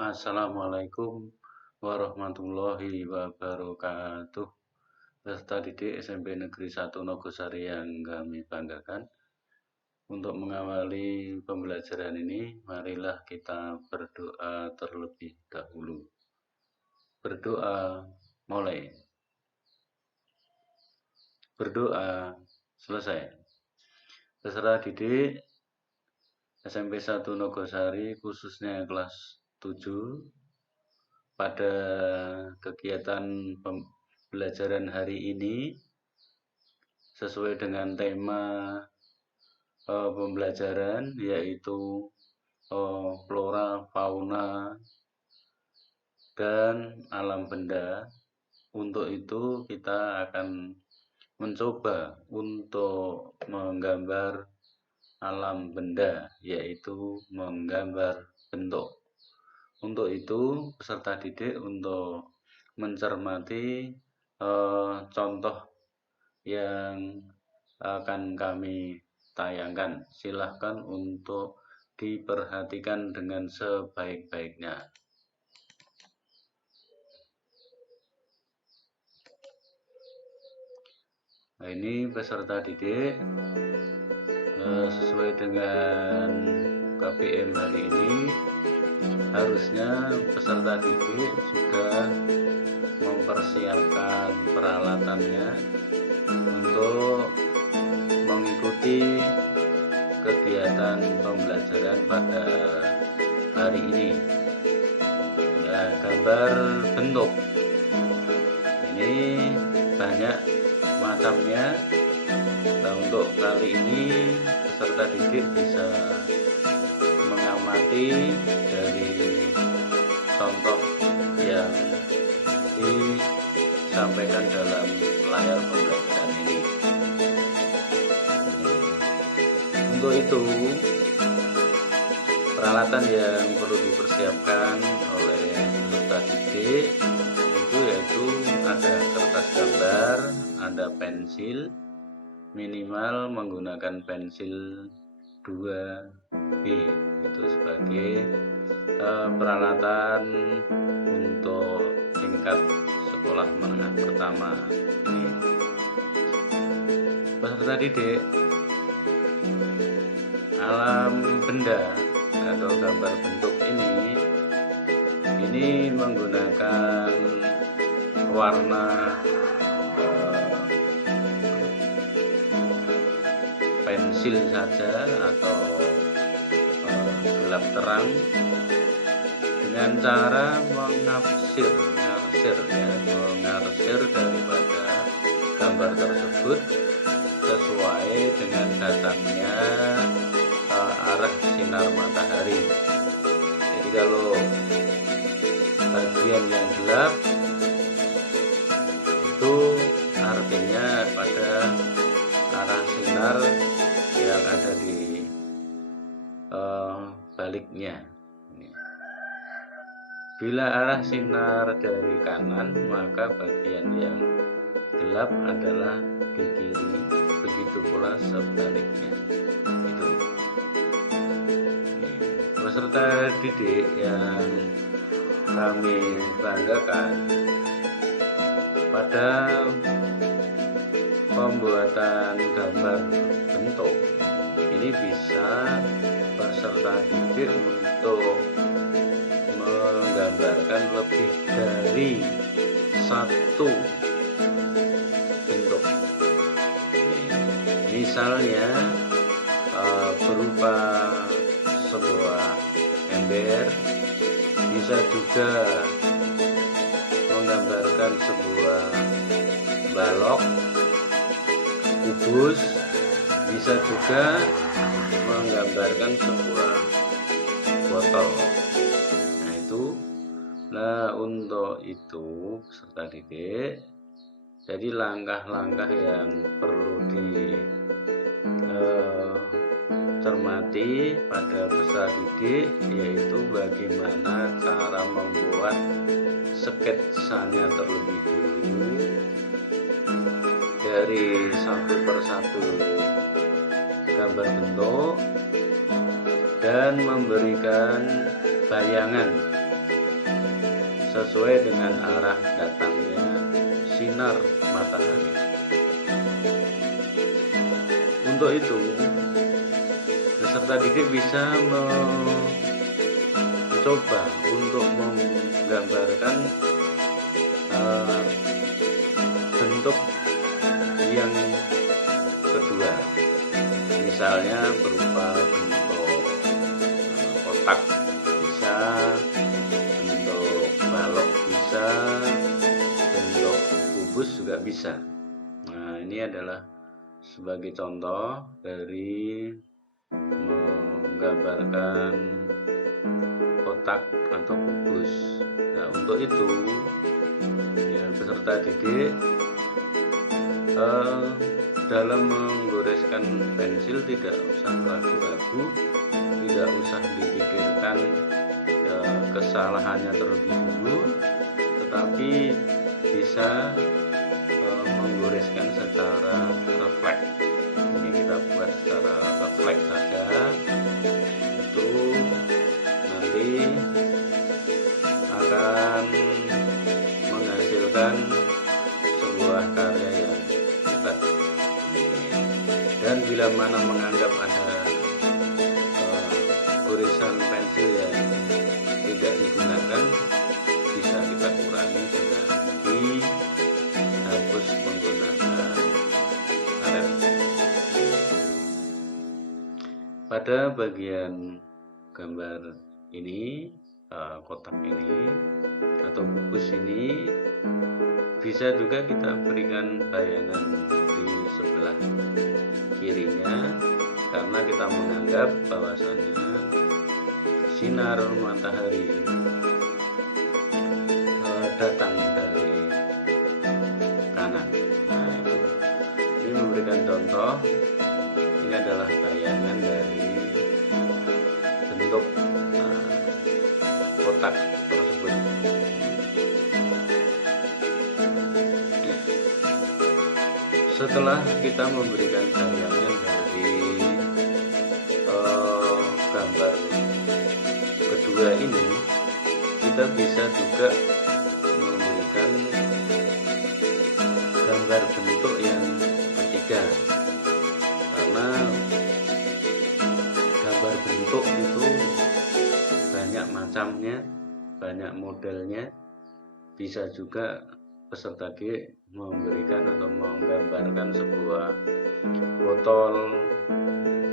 Assalamualaikum warahmatullahi wabarakatuh. Peserta didik SMP Negeri 1 Nogosari yang kami banggakan. Untuk mengawali pembelajaran ini, marilah kita berdoa terlebih dahulu. Berdoa mulai. Berdoa selesai. Peserta didik SMP 1 Nogosari khususnya kelas 7 pada kegiatan pembelajaran hari ini sesuai dengan tema pembelajaran yaitu flora, fauna, dan alam benda. Untuk itu kita akan mencoba untuk menggambar alam benda, yaitu menggambar bentuk. Untuk itu peserta didik untuk mencermati contoh yang akan kami tayangkan. Silahkan untuk diperhatikan dengan sebaik-baiknya. Nah, ini peserta didik sesuai dengan KPM hari ini, harusnya peserta didik sudah mempersiapkan peralatannya untuk mengikuti kegiatan pembelajaran pada hari ini. Ya, gambar bentuk ini banyak macamnya. Nah, untuk kali ini peserta didik bisa mengamati dari contoh yang disampaikan dalam layar pembelajaran ini. Untuk itu, peralatan yang perlu dipersiapkan oleh peserta didik itu yaitu ada kertas gambar, ada pensil, minimal menggunakan pensil 2B itu sebagai peralatan untuk tingkat sekolah menengah pertama. Peserta didik, alam benda atau gambar bentuk ini menggunakan warna pensil saja atau gelap terang dengan cara mengarsir daripada gambar tersebut sesuai dengan datangnya arah sinar matahari. Jadi kalau bagian yang gelap itu artinya pada arah sinar yang ada di baliknya. Bila arah sinar dari kanan, maka bagian yang gelap adalah di kiri, begitu pula sebaliknya. Itu. Peserta didik yang kami banggakan, pada pembuatan gambar bentuk ini bisa peserta didik untuk menggambarkan lebih dari satu bentuk. Misalnya berupa sebuah ember, bisa juga menggambarkan sebuah balok, kubus, bisa juga menggambarkan sebuah botol. Nah, untuk itu peserta didik, jadi langkah-langkah yang perlu dicermati pada peserta didik yaitu bagaimana cara membuat sketsanya terlebih dulu dari satu persatu gambar bentuk dan memberikan bayangan sesuai dengan arah datangnya sinar matahari. Untuk itu, peserta didik bisa mencoba untuk menggambarkan bentuk yang kedua, misalnya berupa bentuk kotak bisa, bentuk balok bisa, bentuk kubus juga bisa. Nah, ini adalah sebagai contoh dari menggambarkan kotak atau kubus. Nah, untuk itu ya, peserta didik dalam menggoreskan pensil tidak usah ragu-ragu, tidak usah dipikirkan kesalahannya terlebih dulu, tetapi bisa menggoreskan secara refleks. Ini kita buat secara refleks saja, itu nanti akan menghasilkan sebuah karya yang hebat. Dan bila mana menganggap ada goresan pensil yang tidak digunakan, bisa kita kurangi dengan dihapus menggunakan karet. Pada bagian gambar ini, kotak ini atau kubus ini, bisa juga kita berikan bayangan di sebelah kirinya, karena kita menganggap bahwasannya sinar matahari datang dari kanan. Nah, ini memberikan contoh. Ini adalah bayangan dari bentuk kotak tersebut. Setelah kita memberikan bayangan dari gambar kedua ini, kita bisa juga memberikan gambar bentuk yang ketiga, karena gambar bentuk itu banyak macamnya, banyak modelnya. Bisa juga peserta didik memberikan atau menggambarkan sebuah botol.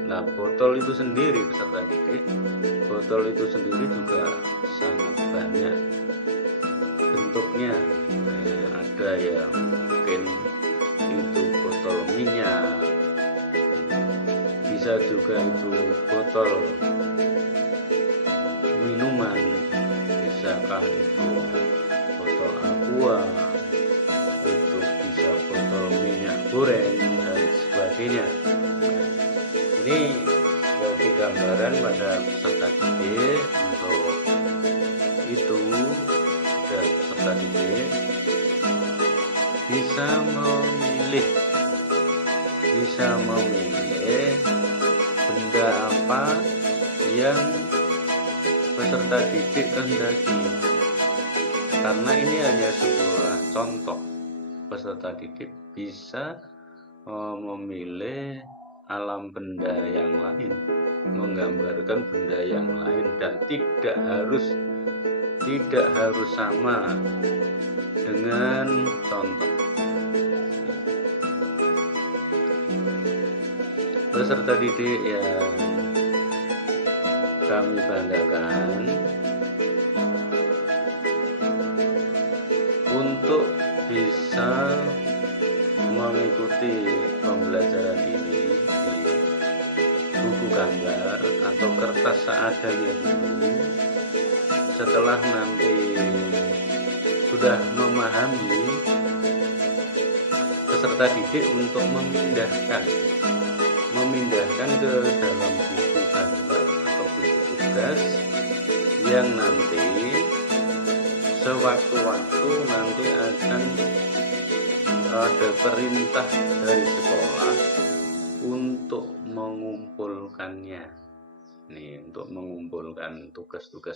Nah, botol itu sendiri, peserta didik, botol itu sendiri juga sangat banyak bentuknya. Ada yang mungkin itu botol minyak, bisa juga itu botol minuman, bisakah itu botol aqua, itu bisa botol minyak goreng dan sebagainya. Ini sebagai gambaran pada peserta didik. Untuk itu, peserta didik bisa memilih benda apa yang peserta didik kehendaki, karena ini hanya sebuah contoh. Peserta didik bisa memilih alam benda yang lain, menggambarkan benda yang lain, dan tidak harus sama dengan contoh. Peserta didik yang kami banggakan, untuk bisa mengikuti pembelajaran ini di buku gambar atau kertas seadanya dulu. Setelah nanti sudah memahami, peserta didik untuk memindahkan ke dalam buku gambar atau buku tugas yang nanti sewaktu-waktu nanti akan ada perintah dari sekolah untuk mengumpulkannya. Nih, untuk mengumpulkan tugas-tugas